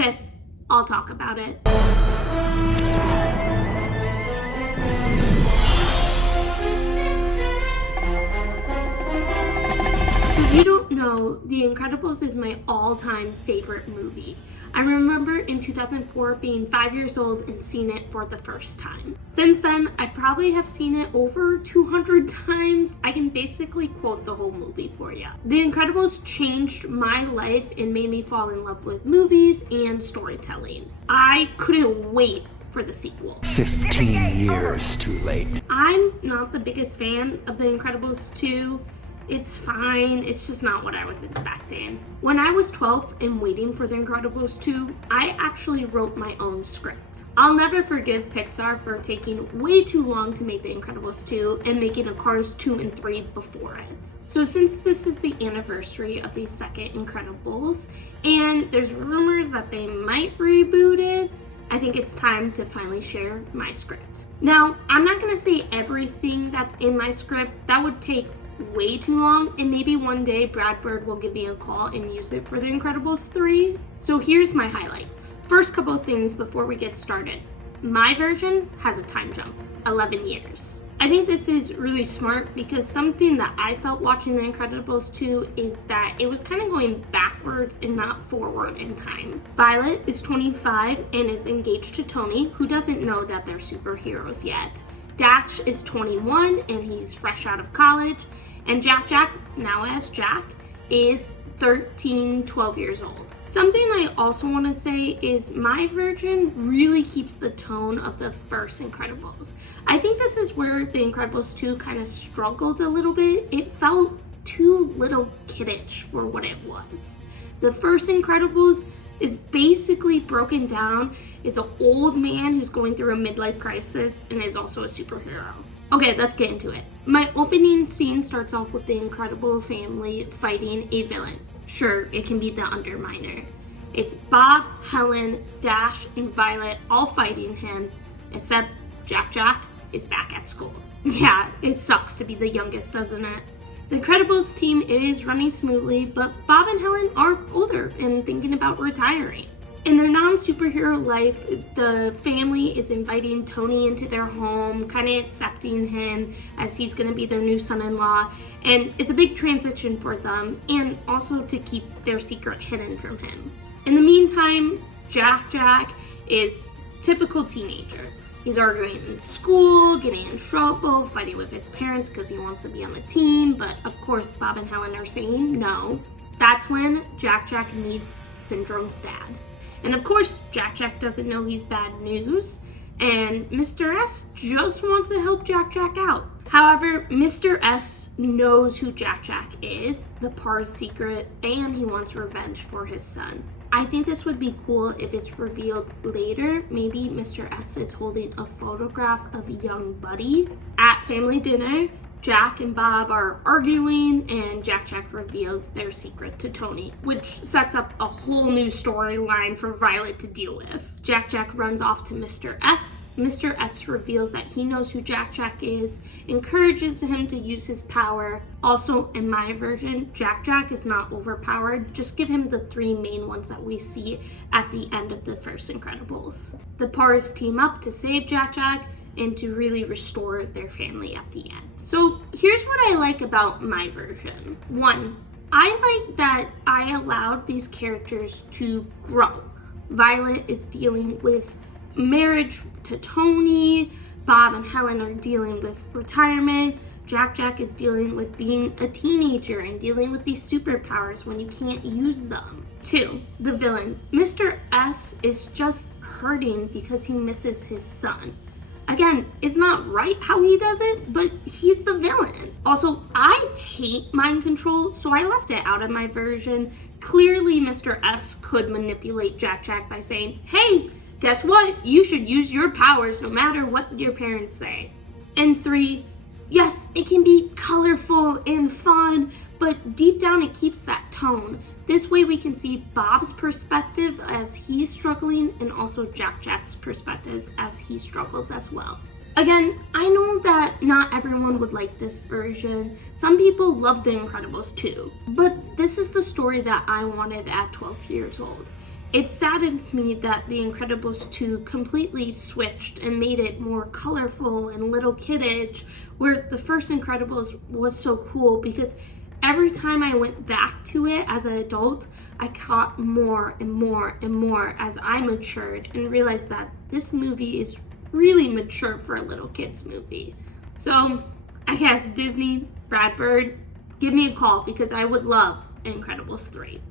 Okay, I'll talk about it. If you don't know, The Incredibles is my all-time favorite movie. I remember in 2004 being 5 years old and seeing it for the first time. Since then, I probably have seen it over 200 times. I can basically quote the whole movie for you. The Incredibles changed my life and made me fall in love with movies and storytelling. I couldn't wait for the sequel. 15 years too late. I'm not the biggest fan of The Incredibles 2. It's fine, it's just not what I was expecting. When I was 12 and waiting for The Incredibles 2, I actually wrote my own script. I'll never forgive Pixar for taking way too long to make The Incredibles 2 and making a Cars 2 and 3 before it. So since this is the anniversary of the second Incredibles, and there's rumors that they might reboot it, I think it's time to finally share my script. Now, I'm not gonna say everything that's in my script. That would take way too long, and maybe one day Brad Bird will give me a call and use it for The Incredibles 3. So here's my highlights. First couple of things before we get started. My version has a time jump, 11 years. I think this is really smart because something that I felt watching The Incredibles 2 is that it was kind of going backwards and not forward in time. Violet is 25 and is engaged to Tony, who doesn't know that they're superheroes yet. Dash is 21 and he's fresh out of college. And Jack, now as Jack, is 12 years old. Something I also want to say is my version really keeps the tone of the first Incredibles. I think this is where The Incredibles 2 kind of struggled a little bit. It felt too little kiddish for what it was. The first Incredibles is basically broken down. It's an old man who's going through a midlife crisis and is also a superhero. Okay, let's get into it. My opening scene starts off with the Incredible family fighting a villain. Sure, it can be the Underminer. It's Bob, Helen, Dash, and Violet all fighting him, except Jack is back at school. Yeah, it sucks to be the youngest, doesn't it? The Incredibles team is running smoothly, but Bob and Helen are older and thinking about retiring. In their non-superhero life, the family is inviting Tony into their home, kind of accepting him as he's going to be their new son-in-law, and it's a big transition for them, and also to keep their secret hidden from him. In the meantime, Jack is typical teenager. He's arguing in school, getting in trouble, fighting with his parents because he wants to be on the team, but of course Bob and Helen are saying no. That's when Jack meets Syndrome's dad. And of course, Jack doesn't know he's bad news, and Mr. S just wants to help Jack out. However, Mr. S knows who Jack is, the Parr's secret, and he wants revenge for his son. I think this would be cool if it's revealed later. Maybe Mr. S is holding a photograph of young Buddy. At family dinner, Jack and Bob are arguing, and Jack reveals their secret to Tony, which sets up a whole new storyline for Violet to deal with. Jack runs off to Mr. S. Mr. S reveals that he knows who Jack is, encourages him to use his power. Also, in my version, Jack is not overpowered. Just give him the three main ones that we see at the end of the first Incredibles. The Parrs team up to save Jack and to really restore their family at the end. So here's what I like about my version. One, I like that I allowed these characters to grow. Violet is dealing with marriage to Tony. Bob and Helen are dealing with retirement. Jack is dealing with being a teenager and dealing with these superpowers when you can't use them. Two, the villain. Mr. S is just hurting because he misses his son. Again, it's not right how he does it, but he's the villain. Also, I hate mind control, so I left it out of my version. Clearly, Mr. S could manipulate Jack by saying, hey, guess what? You should use your powers no matter what your parents say. And three, yes, it can be colorful and fun, but deep down it keeps that tone. This way we can see Bob's perspective as he's struggling and also Jack's perspectives as he struggles as well. Again, I know that not everyone would like this version. Some people love The Incredibles too, but this is the story that I wanted at 12 years old. It saddens me that The Incredibles 2 completely switched and made it more colorful and little kid-age, where the first Incredibles was so cool, because every time I went back to it as an adult, I caught more and more and more as I matured and realized that this movie is really mature for a little kid's movie. So I guess Disney, Brad Bird, give me a call because I would love Incredibles 3.